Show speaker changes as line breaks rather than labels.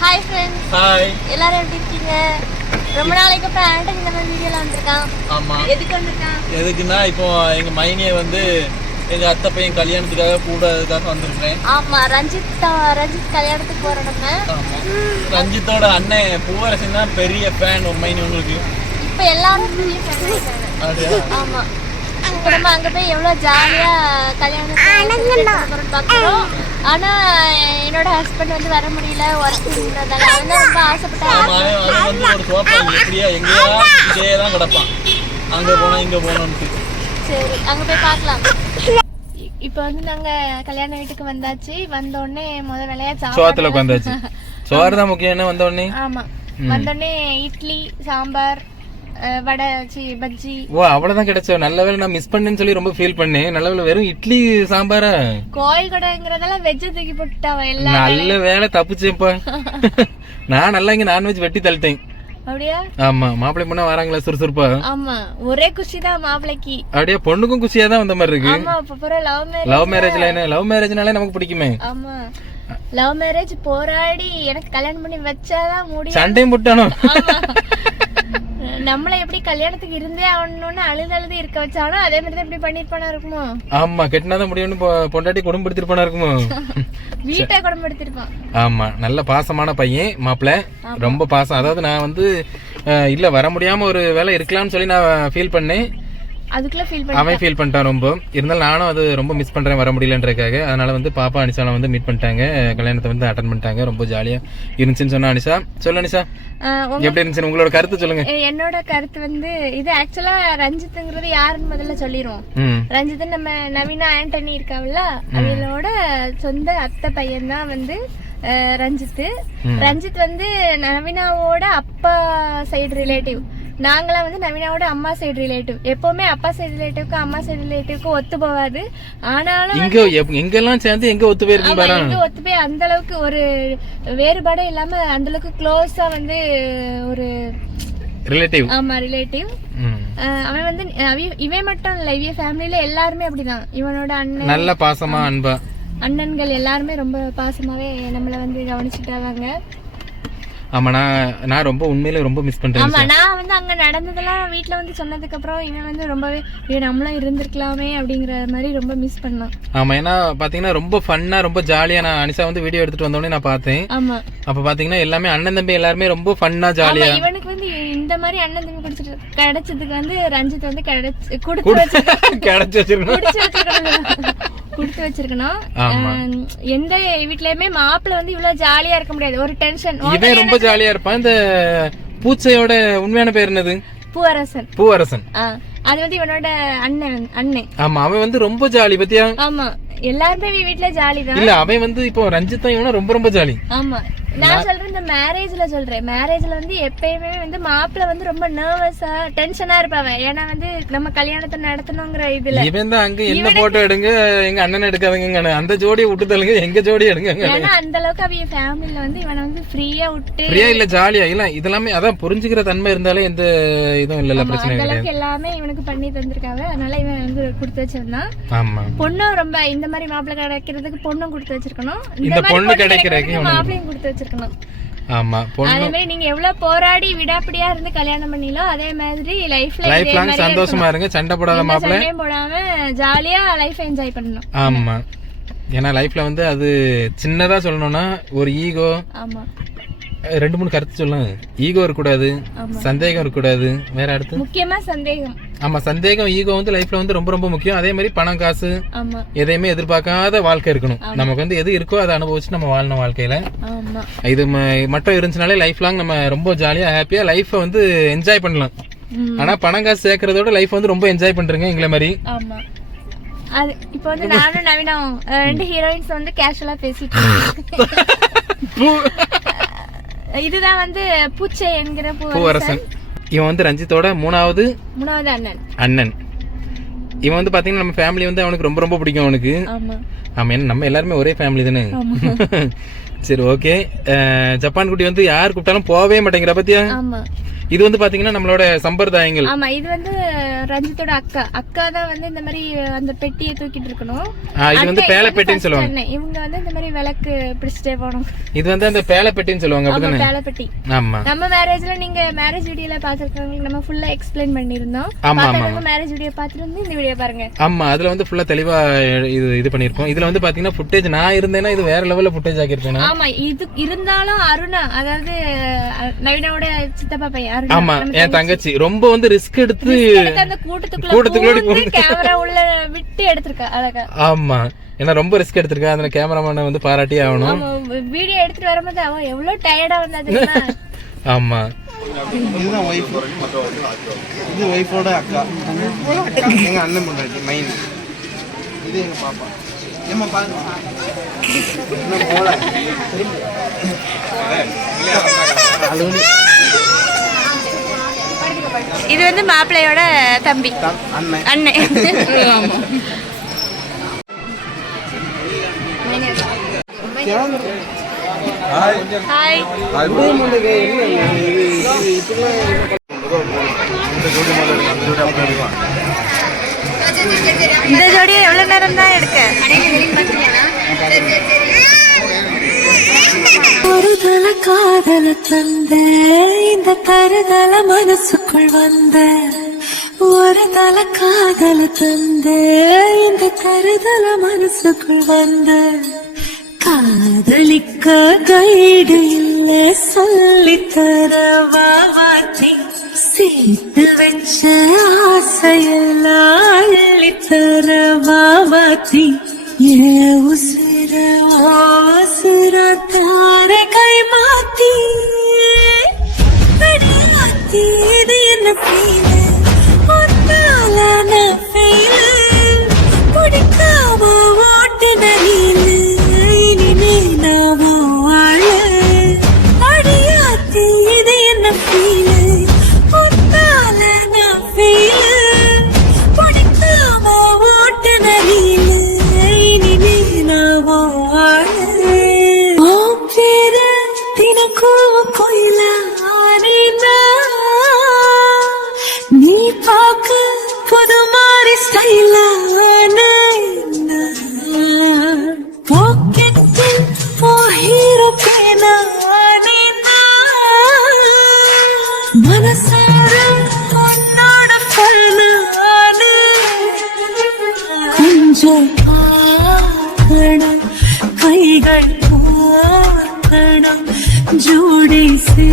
Hi friends
hi
எல்லாரும் எப்படி இருக்கீங்க? ரொம்ப நாளைக்கு அப்புறம் ஆண்டன் இந்த மாதிரி வீடியோல வந்திருக்கான்
ஆமா.
எதுக்கு வந்திருக்கான்
எதுக்குன்னா இப்போ எங்க மைனியை வந்து எங்க அத்தை பையன் கல்யாணத்துக்காக கூட இதுக்காக வந்திருக்கிறேன்.
ஆமா ரஞ்சித் ரஞ்சித் கல்யாணத்துக்கு போறோம் நம்ம.
ரஞ்சித்தோட அண்ணன் பூவரசன் தான் பெரிய ஃபேன் மைனி உங்களுக்கு.
இப்போ எல்லாரும் பெரிய.
அப்படியா?
ஆமா. இப்போ நம்ம அங்க போய் எவ்வளவு ஜாலியா கல்யாணம் பாக்குறோம். ஆனா என்னோட ஹஸ்பண்ட் வந்து வர முடியல அவன் தான் ரொம்ப
தான் கிடப்பான். அங்க போனோம் இங்க போனோம்ட்டு
சரி அங்க போய் பார்க்கலாம். இப்போ வந்து நாங்க கல்யாண வீட்டுக்கு வந்தாச்சு. வந்த உடனே முத வேலையா
சோத்துல
சாப்பாடு
உட்காந்தாச்சு சோறு தான் முக்கியம் என்ன வந்த உடனே
ஆமா. வந்த உடனே இட்லி சாம்பார் வடை பஜ்ஜி.
ஓ அவ்வளவுதான் கிடைச்ச. நல்ல வேளை நான் மிஸ் பண்ணேன்னு சொல்லி ரொம்ப ஃபீல் பண்ணேன். நல்ல வேளை வெறும் இட்லி சாம்பாரா?
கோயில் கடைங்கிறதெல்லாம் வெஜ்ஜ தூக்கி போட்டுட்டாவ எல்லாம்
நல்ல வேலை தப்பிச்சேன்ப்பா. நான் நல்லா இங்க நான்வெஜ் வெட்டி தள்ளிட்டேன்.
அப்படியா?
ஆமா மாப்பிள்ளை பொண்ணா வராங்களா சுறுசுறுப்பா.
ஆமா ஒரே குஷி தான் மாப்பிளைக்கு
அப்படியே பொண்ணுக்கும் குஷியா தான் வந்த மாதிரி இருக்கு.
ஆமா லவ் மேரேஜ்
லவ் மேரேஜ்ல என்ன? லவ் மேரேஜ்னாலே நமக்கு பிடிக்குமே.
ஆமா. லவ் மேரேஜ் போராடி எனக்கு கல்யாணம் பண்ணி வச்சாதான் முடியும்.
சண்டையும் போட்டானோ.
நம்மள எப்படி கல்யாணத்துக்கு இருந்தே ஆகணும்னு அழுது அழுது இருக்க வச்சானோ அதே மாதிரி தான் இப்படி பண்ணிருப்பானா இருக்குமோ?
ஆமா கெட்டினாதான் முடியும்னு பொண்டாட்டி குடும்பப்படுத்திருப்பானா இருக்குமோ?
வீட்டை குடும்பப்படுத்திருப்பான்
ஆமா நல்ல பாசமான பையன் மாப்பிள்ள ரொம்ப பாசம். அதாவது நான் வந்து இல்ல வர முடியாம ஒரு வேலை இருக்கலாம்னு சொல்லி நான் ஃபீல் பண்ணேன்.
அதுக்குள்ள ஃபீல் பண்ணி
அவன் ஃபீல் பண்ணிட்டான் ரொம்ப. இருந்தாலும் நானும் அது ரொம்ப மிஸ் பண்றேன் வர முடியலன்றதுக்காக. அதனால வந்து பாப்பா அனிஷாலாம் வந்து மீட் பண்ணிட்டாங்க. கல்யாணத்தை வந்து அட்டன் பண்ணிட்டாங்க. ரொம்ப ஜாலியா இருந்துச்சுன்னு சொன்னா அனிஷா. சொல்லு அனிஷா. எப்படி இருந்துச்சு? உங்களோட கருத்து சொல்லுங்க.
என்னோட கருத்து வந்து இது ஆக்சுவலா ரஞ்சித்ங்கிறது யாருன்னு முதல்ல சொல்லிரும்
ம்.
ரஞ்சித் நம்ம நவீனா ஆண்டனி இருக்காவில்ல அவளோட சொந்த அத்தை பையன் தான் வந்து ரஞ்சித் ரஞ்சித் வந்து நவீனாவோட அப்பா சைடு ரிலேட்டிவ் நாங்களாம் வந்து நவீனாவோட அம்மா சைடு ரிலேட்டிவ் எப்பவுமே அப்பா சைடு ரிலேட்டிவ்க்கு அம்மா சைடு ரிலேட்டிவ்க்கு ஒத்து போகாது ஆனாலும்
இங்க எங்கெல்லாம் சேர்ந்து எங்க ஒத்து போயிருக்கு
ஆமா,
பாரு?
எங்க ஒத்து போய் அந்த அளவுக்கு ஒரு வேறுபாடே இல்லாம அந்த அளவுக்கு க்ளோஸா வந்து ஒரு
ரிலேட்டிவ்
ஆமா ரிலேட்டிவ் அவன் வந்து இவன் மட்டும் இல்ல இவன் ஃபேமிலில எல்லாருமே அப்படிதான். இவனோட அண்ணன்
நல்ல பாசமா அன்பா.
அண்ணன்கள் எல்லாருமே ரொம்ப பாசமாவே நம்மள வந்து கவனிச்சுட்டாங்க
ஆமா நான் நான் ரொம்ப உண்மையில ரொம்ப மிஸ் பண்றேன்
ஆமா நான் வந்து அங்க நடந்ததெல்லாம் வீட்ல வந்து சொன்னதுக்கு அப்புறம் இவன் வந்து ரொம்பவே ஐயோ, நம்மளும் இருந்திருக்கலாமே அப்படிங்கிற மாதிரி ரொம்ப மிஸ் பண்ணான்.
ஆமா ஏன்னா பாத்தீங்கன்னா ரொம்ப ஃபன்னா ரொம்ப ஜாலியா நான் அனிஷா வந்து வீடியோ எடுத்துட்டு வந்தோடனே நான் பார்த்தேன்.
ஆமா.
அப்ப பாத்தீங்கன்னா எல்லாமே அண்ணன் தம்பி எல்லாருமே ரொம்ப ஃபன்னா ஜாலியா
இவனுக்கு வந்து இந்த மாதிரி அண்ணன் தம்பி குடிச்சிட்டு கிடைச்சதுக்கு வந்து ரஞ்சித் வந்து கிடைச்சு கொடுத்து
கிடைச்சு வச்சிருக்கோம்
கொடுத்து வச்சிருக்கணும். எந்த வீட்லயுமே மாப்பிள்ள வந்து இவ்வளவு ஜாலியா இருக்க முடியாது. ஒரு டென்ஷன்
இவன் ரொம்ப ஜாலியா இருப்பான். இந்த பூச்சையோட உண்மையான பேர் என்னது?
பூவரசன்.
பூவரசன்.
அது வந்து இவனோட அண்ணன் அண்ணன்.
ஆமா அவன் வந்து ரொம்ப ஜாலி பத்தியா?
ஆமா. எல்லாருமே வீட்ல ஜாலி தான்.
இல்ல அவன் வந்து இப்போ ரஞ்சித் இவனா ரொம்ப ரொம்ப ஜாலி
ஆமா. நான் சொல்றேன் மேரேஜ்ல சொல்றேன். மேரேஜ்ல வந்து எப்பயுமே வந்து மாப்பிள்ள வந்து ரொம்ப நர்வஸா டென்ஷனா இருப்பாவ ஏன்னா வந்து நம்ம கல்யாணத்தை நடத்தணுங்கிற இதுல.
இவன் தான் அங்க என்ன போட்டோ எடுங்க எங்க அண்ணன் எடுக்காதீங்க அந்த ஜோடியை விட்டு தள்ளுங்க எங்க ஜோடி எடுங்க.
ஏன்னா அந்த அளவுக்கு அவங்க ஃபேமிலில வந்து இவனை வந்து ஃப்ரீயா விட்டு
பிரியா இல்ல ஜாலியா இல்ல இதெல்லாமே அதான் புரிஞ்சுக்கிற தன்மை இருந்தாலே எந்த இதுவும் இல்ல பிரச்சனை
அந்த அளவுக்கு எல்லாமே இவனுக்கு பண்ணி தந்திருக்காங்க. அதனால இவன் வந்து கொடுத்து வச்சிருந்தான்.
ஆமா.
பொண்ணும் ரொம்ப இந்த மாதிரி மாப்பிள்ளை கிடைக்கிறதுக்கு பொண்ணும் கொடுத்து வச்சிருக்கணும்.
இந்த
மாதிரி
பொண்ணு கிடைக்கிறதுக்கு
மாப்பிள்ளையும் கொடுத்து வச்சிருக்கணும்.
ஆமா
அதே மாதிரி நீங்க எவ்வளவு போராடி விடாப்பிடியா இருந்து கல்யாணம் பண்ணீங்களோ அதே மாதிரி லைஃப்ல
லைஃப் லாங் சந்தோஷமா இருங்க சண்டை போடாத மாப்பிள்ள.
சண்டையும் போடாம ஜாலியா லைஃப் என்ஜாய் பண்ணணும்.
ஆமா. ஏன்னா லைஃப்ல வந்து அது சின்னதா சொல்லணும்னா ஒரு ஈகோ
ஆமா.
ரெண்டு மூணு கருத்து சொல்லுங்க ஈகோ இருக்கக்கூடாது சந்தேகம் இருக்கக்கூடாது. வேற அடுத்து?
முக்கியமா சந்தேகம்.
ஆமா சந்தேகம் ஈகோ வந்து லைஃப்ல வந்து ரொம்ப ரொம்ப முக்கியம். அதே மாதிரி பணம் காசு எதையுமே எதிர்பார்க்காத வாழ்க்கை இருக்கணும். நமக்கு வந்து எது இருக்கோ அதை அனுபவிச்சு நம்ம வாழணும் வாழ்க்கையில. இது மட்டும் இருந்துச்சுனாலே லைஃப் லாங் நம்ம ரொம்ப ஜாலியா ஹாப்பியா லைஃப்பை வந்து என்ஜாய் பண்ணலாம். ஆனா பணம் காசு சேர்க்கறதோட லைஃப் வந்து ரொம்ப என்ஜாய் பண்றீங்க எங்களை மாதிரி.
அது இப்போ வந்து நானும் நவீனாவும் அஹ், ரெண்டு ஹீரோயின்ஸ் வந்து கேஷுவலா பேசிட்டு. இதுதான் வந்து பூச்சை என்கிற
பூவரசன். இவன் வந்து ரஞ்சித்தோட மூணாவது
மூணாவது அண்ணன்.
அண்ணன். இவன் வந்து பாத்தீங்கன்னா நம்ம ஃபேமிலி வந்து அவனுக்கு ரொம்ப ரொம்ப பிடிக்கும் அவனுக்கு.
ஆமா.
ஏன்னா நம்ம எல்லாருமே ஒரே ஃபேமிலி தானே? சரி ஓகே ஜப்பான் குட்டி வந்து யார் கூப்பிட்டாலும் போகவே மாட்டேங்கிற பத்தியா?
ஆமா.
இது வந்து பாத்தீங்கன்னா நம்மளோட சம்பிரதாயங்கள்.
ஆமா இது வந்து ரஞ்சித்தோட அக்கா. அக்கா தான் வந்து இந்த மாதிரி அந்த பெட்டியை தூக்கிட்டு இருக்கணும்.
இது வந்து பேலப்பெட்டின்னு
first
சொல்லுவாங்க.
இவங்க வந்து இந்த மாதிரி விளக்கு பிடிச்சிட்டே போகணும்.
இது வந்து அந்த பேலப்பெட்டின்னு சொல்லுவாங்க
ஆமா
அப்படிதானே?
பேலப்பெட்டி
ஆமா.
நம்ம மேரேஜ்ல நீங்க மேரேஜ் வீடியோல பாத்துருக்கவங்களுக்கு நம்ம ஃபுல்லா எக்ஸ்பிளைன் பண்ணிருந்தோம்
ஆமா, ஆமா,
மேரேஜ் வீடியோ பாத்துட்டு வந்து இந்த வீடியோ பாருங்க.
ஆமா அதுல வந்து ஃபுல்லா தெளிவா இது இது பண்ணிருக்கோம் இதுல வந்து பாத்தீங்கன்னா ஃபுட்டேஜ் நான் இருந்தேன்னா இது வேற லெவல்ல ஃபுட்டேஜ் ஆக்கியிருப்பேன்?
ஆமா இது இருந்தாலும் அருணா அதாவது நவீனாவோட சித்தப்பா பையன்
ஆமா என் தங்கச்சி. ரொம்ப வந்து ரிஸ்க் எடுத்து
கூட்டத்துக்குள்ள
கூட்டத்துக்குள்ள
கூட்டத்துக்குள்ள கேமரா உள்ள விட்டு எடுத்திருக்கா அழகா.
ஆமா. ஏன்னா ரொம்ப ரிஸ்க் எடுத்திருக்கா. அதுல கேமராமேனை வந்து பாராட்டி ஆகணும்.
வீடியோ எடுத்துட்டு வரும்போது அவன் எவ்வளவு டயர்டா வந்தா தெரியுமா?
ஆமா.
இதுதான் ஒய்ஃப் இது ஒய்ஃபோட அக்கா. எங்க அண்ணன் பொண்டாட்டி மைன் இது எங்க பாப்பா. ஏமா பாருங்க. என்ன போல?
இது வந்து மாப்பிள்ளையோட தம்பி.
அண்ணன்.
ஹாய் இந்த ஜோடியை எவ்வளவு நேரம் தான் எடுக்க?
ஒரு தல காதல தந்த இந்த தருதல மனசுக்குள் வந்த ஒரு தல காதல தந்த இந்த தருதல மனசுக்குள் வந்த காதலிக்க கைடு இல்ல சொல்லித்தர வாவாத்தி சேர்த்து வச்ச ஆசையெல்லாம் அள்ளித்தர வாவாத்தி ஏன் உசிர உசிர தார கை மாத்தி. இது என்ன മനസ്സാര കൊണ്ടാട ഫലാണ് കുഞ്ചം കൈകൾ ജോടി സേ